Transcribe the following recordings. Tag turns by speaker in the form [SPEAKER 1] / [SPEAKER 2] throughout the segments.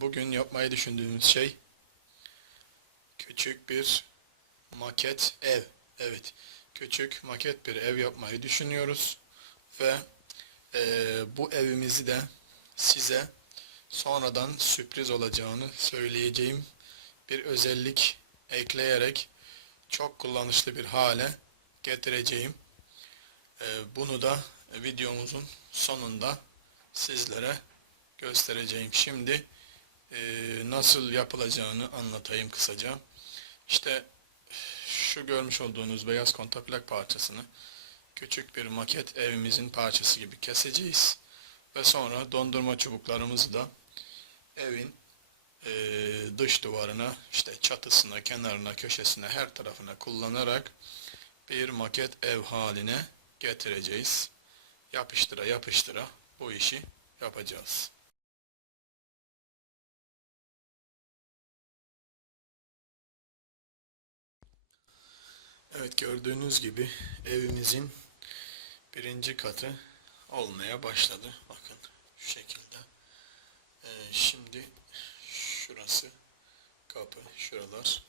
[SPEAKER 1] bugün yapmayı düşündüğümüz şey küçük bir maket ev. Evet, küçük maket bir ev yapmayı düşünüyoruz ve e, bu evimizi de size sonradan sürpriz olacağını söyleyeceğim bir özellik ekleyerek çok kullanışlı bir hale getireceğim. E, bunu da videomuzun sonunda sizlere göstereceğim. Şimdi e, nasıl yapılacağını anlatayım kısaca. İşte şu görmüş olduğunuz beyaz kontaplak parçasını küçük bir maket evimizin parçası gibi keseceğiz. Ve sonra dondurma çubuklarımızı da evin e, dış duvarına, işte çatısına, kenarına, köşesine, her tarafına kullanarak bir maket ev haline getireceğiz. Yapıştıra yapıştıra bu işi yapacağız. Evet gördüğünüz gibi evimizin birinci katı olmaya başladı. Bakın şu şekilde. Ee, şimdi şurası kapı, şuralar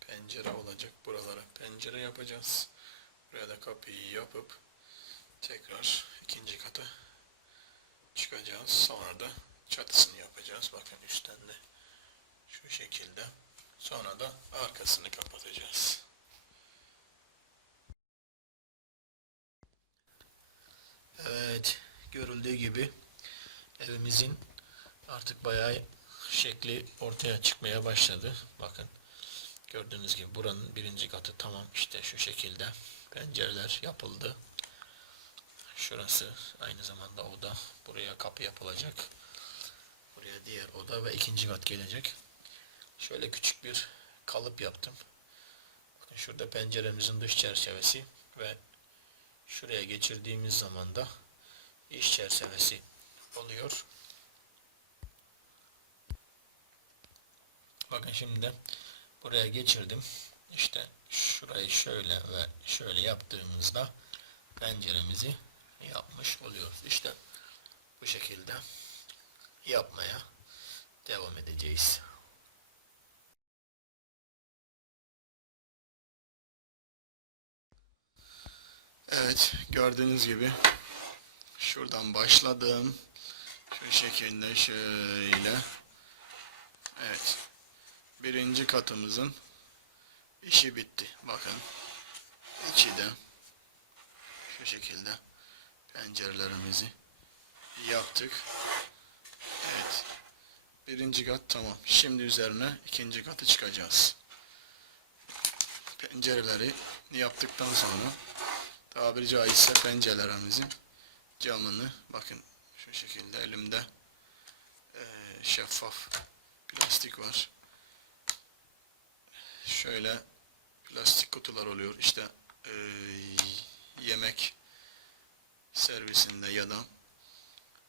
[SPEAKER 1] pencere olacak. Buralara pencere yapacağız. Buraya da kapıyı yapıp tekrar ikinci kata çıkacağız. Sonra da çatısını yapacağız. Bakın üstten de şu şekilde. Sonra da arkasını kapatacağız. Evet, görüldüğü gibi evimizin artık bayağı şekli ortaya çıkmaya başladı. Bakın gördüğünüz gibi buranın birinci katı tamam işte şu şekilde pencereler yapıldı. Şurası aynı zamanda oda. Buraya kapı yapılacak. Buraya diğer oda ve ikinci kat gelecek. Şöyle küçük bir kalıp yaptım. Bakın şurada penceremizin dış çerçevesi ve şuraya geçirdiğimiz zaman da iç çerçevesi oluyor. Bakın şimdi buraya geçirdim. İşte şurayı şöyle ve şöyle yaptığımızda penceremizi yapmış oluyoruz. İşte bu şekilde yapmaya devam edeceğiz. Evet gördüğünüz gibi şuradan başladım. Şu şekilde şöyle. Evet. Birinci katımızın işi bitti. Bakın. İçi de şu şekilde pencerelerimizi yaptık. Evet. Birinci kat tamam. Şimdi üzerine ikinci katı çıkacağız. Pencereleri yaptıktan sonra tabiri caizse pencerelerimizin camını bakın şu şekilde elimde eee, şeffaf plastik var. Şöyle plastik kutular oluyor. İşte eee, yemek servisinde ya da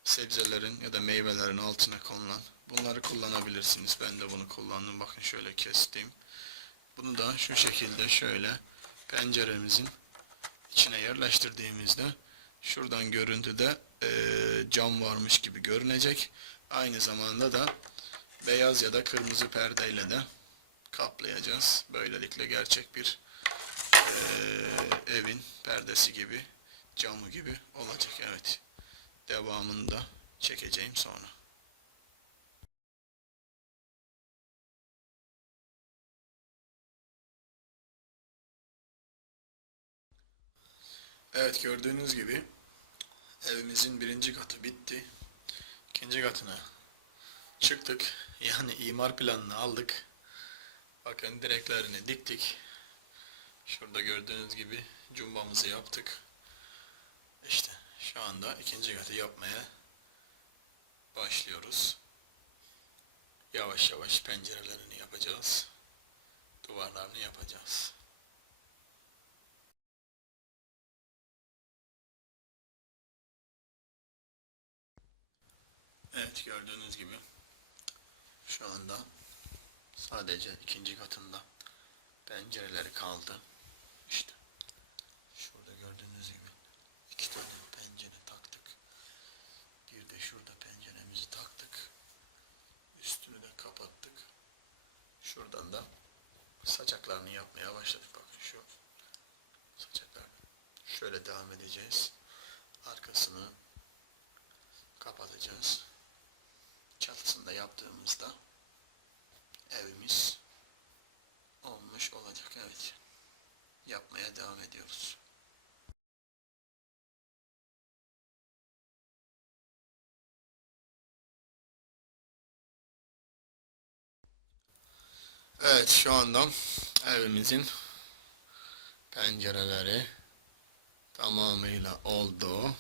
[SPEAKER 1] sebzelerin ya da meyvelerin altına konulan bunları kullanabilirsiniz. Ben de bunu kullandım. Bakın şöyle kestim. Bunu da şu şekilde şöyle penceremizin içine yerleştirdiğimizde şuradan görüntüde eee, cam varmış gibi görünecek. Aynı zamanda da beyaz ya da kırmızı perdeyle de kaplayacağız. Böylelikle gerçek bir eee, evin perdesi gibi, camı gibi olacak. Evet. Devamını da çekeceğim sonra. Evet gördüğünüz gibi evimizin birinci katı bitti. İkinci katına çıktık. Yani imar planını aldık. Bakın direklerini diktik. Şurada gördüğünüz gibi cumbamızı yaptık. İşte şu anda ikinci katı yapmaya başlıyoruz. Yavaş yavaş pencerelerini yapacağız. Duvarlarını yapacağız. Evet gördüğünüz gibi şu anda sadece ikinci katında pencereleri kaldı. İşte şurada gördüğünüz gibi iki tane pencere taktık. Bir de şurada penceremizi taktık. Üst Şuradan da saçaklarını yapmaya başladık. Bakın şu saçaklarını. Şöyle devam edeceğiz. Arkasını kapatacağız. Çatısını da yaptığımızda evimiz olmuş olacak. Evet. Yapmaya devam ediyoruz. Evet şu anda evimizin pencereleri tamamıyla oldu.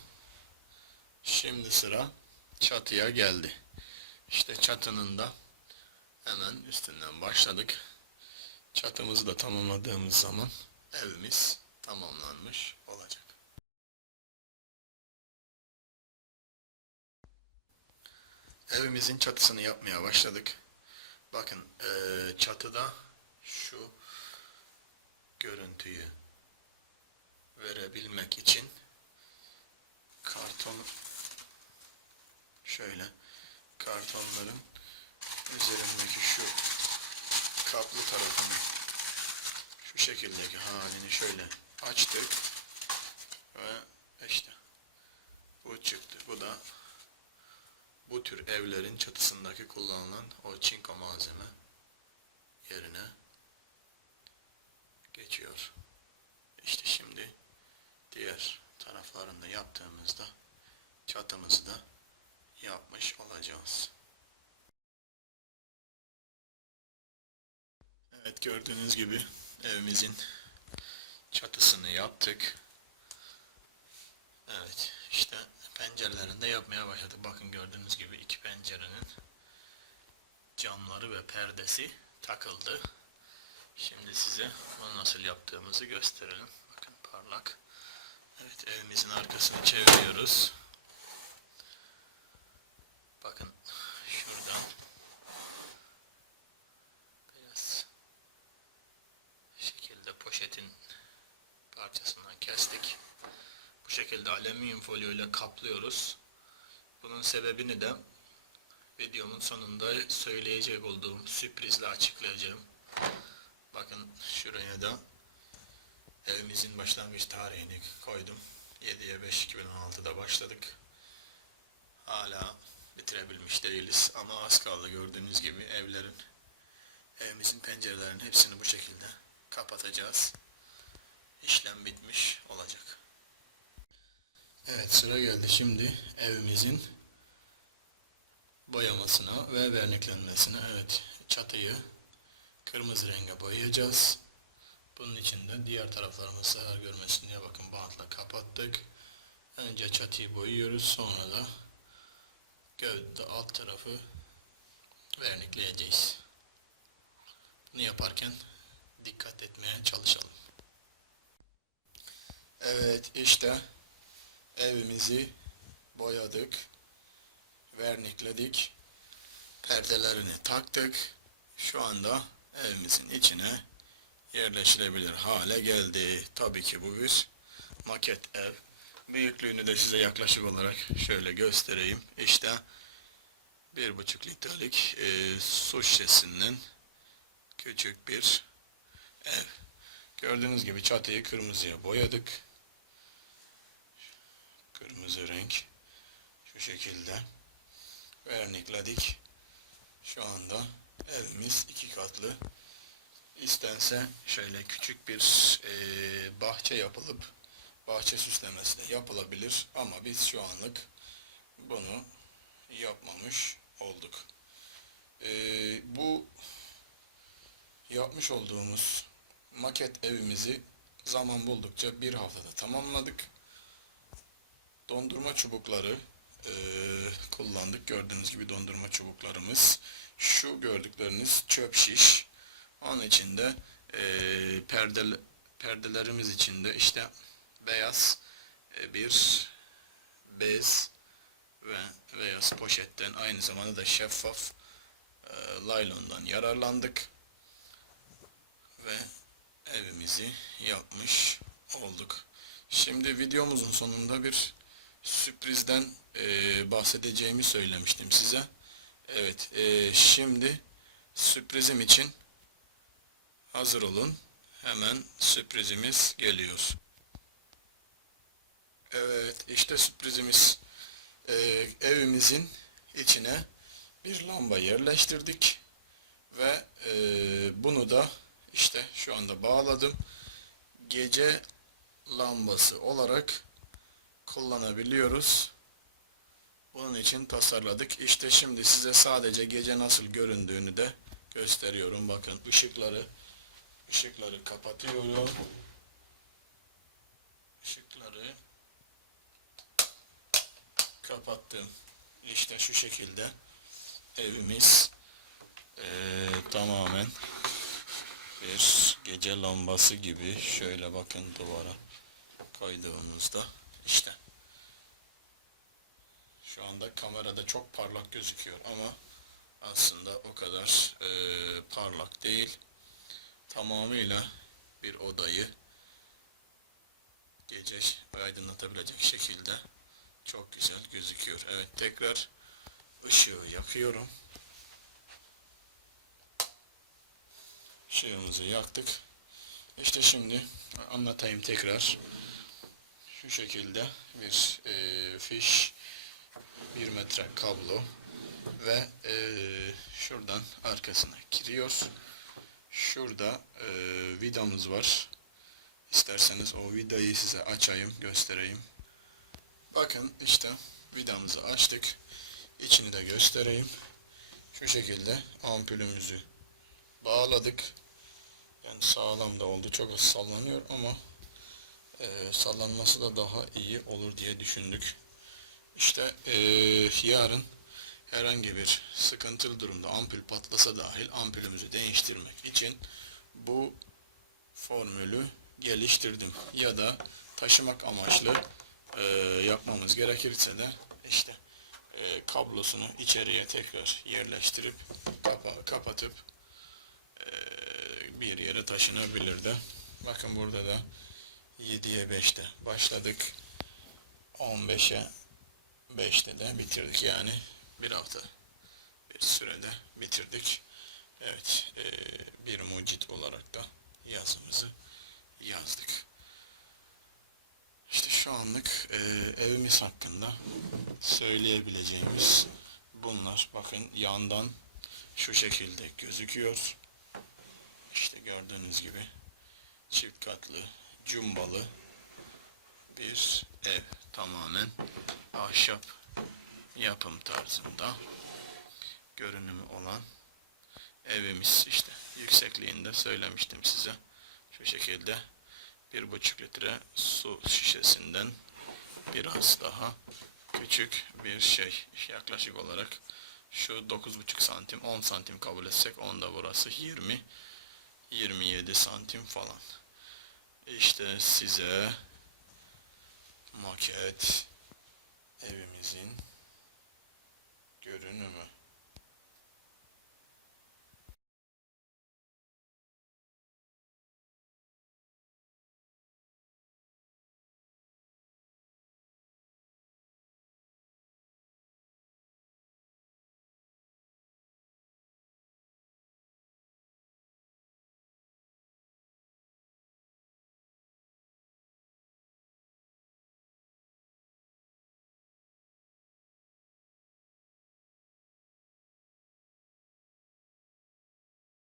[SPEAKER 1] Şimdi sıra çatıya geldi. İşte çatının da hemen üstünden başladık. Çatımızı da tamamladığımız zaman evimiz tamamlanmış olacak. Evimizin çatısını yapmaya başladık. Bakın eee, çatıda şu görüntüyü verebilmek için karton şöyle kartonların üzerindeki şu kaplı tarafını şu şekildeki halini şöyle açtık ve işte bu çıktı. Bu da bu tür evlerin çatısındaki kullanılan o çinko malzeme yerine geçiyor. İşte şimdi diğer taraflarında yaptığımızda çatımızı da yapmış olacağız. Evet gördüğünüz gibi evimizin çatısını yaptık. Evet işte pencerelerini de yapmaya başladık. Bakın gördüğünüz gibi iki pencerenin camları ve perdesi takıldı. Şimdi size bunu nasıl yaptığımızı gösterelim. Bakın parlak. Evet evimizin arkasını çeviriyoruz. Bakın şuradan biraz şekilde poşetin parçasından kestik. Bu şekilde alüminyum folyo ile kaplıyoruz. Bunun sebebini de videomun sonunda söyleyecek olduğum sürprizle açıklayacağım. Bakın şuraya da evimizin başlangıç tarihini koydum. 7'ye 5 2016'da başladık. Hala bitirebilmiş değiliz ama az kaldı gördüğünüz gibi evlerin evimizin pencerelerinin hepsini bu şekilde kapatacağız. İşlem bitmiş olacak. Evet sıra geldi şimdi evimizin boyamasına ve verniklenmesine. Evet çatıyı kırmızı renge boyayacağız. Bunun için de diğer taraflarımız zarar görmesin diye bakın bantla kapattık. Önce çatıyı boyuyoruz sonra da gövde alt tarafı vernikleyeceğiz. Bunu yaparken dikkat etmeye çalışalım. Evet işte evimizi boyadık, vernikledik, perdelerini taktık. Şu anda evimizin içine yerleşilebilir hale geldi. Tabii ki bu bir maket ev. Büyüklüğünü de size yaklaşık olarak şöyle göstereyim. İşte bir buçuk litrelik e, su şişesinden küçük bir ev. Gördüğünüz gibi çatıyı kırmızıya boyadık kırmızı renk. Şu şekilde. Vernikledik şu anda evimiz iki katlı. İstense şöyle küçük bir e, bahçe yapılıp bahçe süslemesi de yapılabilir. Ama biz şu anlık bunu yapmamış olduk. E, bu yapmış olduğumuz maket evimizi zaman buldukça bir haftada tamamladık dondurma çubukları e, kullandık. Gördüğünüz gibi dondurma çubuklarımız. Şu gördükleriniz çöp şiş. Onun içinde e, perdele, perdelerimiz içinde işte beyaz e, bir bez ve beyaz poşetten aynı zamanda da şeffaf e, laylondan yararlandık ve evimizi yapmış olduk. Şimdi videomuzun sonunda bir sürprizden e, bahsedeceğimi söylemiştim size. Evet, e, şimdi sürprizim için Hazır olun. Hemen sürprizimiz geliyor. Evet, işte sürprizimiz. Ee, evimizin içine bir lamba yerleştirdik ve e, bunu da işte şu anda bağladım. Gece lambası olarak kullanabiliyoruz. Bunun için tasarladık. İşte şimdi size sadece gece nasıl göründüğünü de gösteriyorum. Bakın ışıkları ışıkları kapatıyorum. Işıkları kapattım. İşte şu şekilde evimiz eee, tamamen bir gece lambası gibi şöyle bakın duvara koyduğumuzda işte şu anda kamerada çok parlak gözüküyor ama aslında o kadar eee, parlak değil tamamıyla bir odayı gece aydınlatabilecek şekilde çok güzel gözüküyor. Evet tekrar ışığı yakıyorum. Işığımızı yaktık. İşte şimdi anlatayım tekrar. Şu şekilde bir e, fiş, bir metre kablo ve e, şuradan arkasına giriyor. Şurada e, vidamız var. İsterseniz o vidayı size açayım, göstereyim. Bakın işte vidamızı açtık. İçini de göstereyim. Şu şekilde ampulümüzü bağladık. Yani sağlam da oldu. Çok az sallanıyor ama e, sallanması da daha iyi olur diye düşündük. İşte e, yarın herhangi bir sıkıntılı durumda ampul patlasa dahil ampulümüzü değiştirmek için bu formülü geliştirdim. Ya da taşımak amaçlı e, yapmamız gerekirse de işte e, kablosunu içeriye tekrar yerleştirip kapa kapatıp e, bir yere taşınabilir de. Bakın burada da 7'ye 5'te başladık. 15'e 5'te de bitirdik. Yani bir hafta bir sürede bitirdik. Evet, e, bir mucit olarak da yazımızı yazdık. İşte şu anlık e, evimiz hakkında söyleyebileceğimiz bunlar. Bakın yandan şu şekilde gözüküyor. İşte gördüğünüz gibi çift katlı, cumbalı bir ev. Tamamen ahşap yapım tarzında görünümü olan evimiz işte. Yüksekliğinde söylemiştim size. Şu şekilde bir buçuk litre su şişesinden biraz daha küçük bir şey yaklaşık olarak şu 9,5 santim 10 santim kabul etsek onda burası 20 27 santim falan işte size maket evimizin görünümü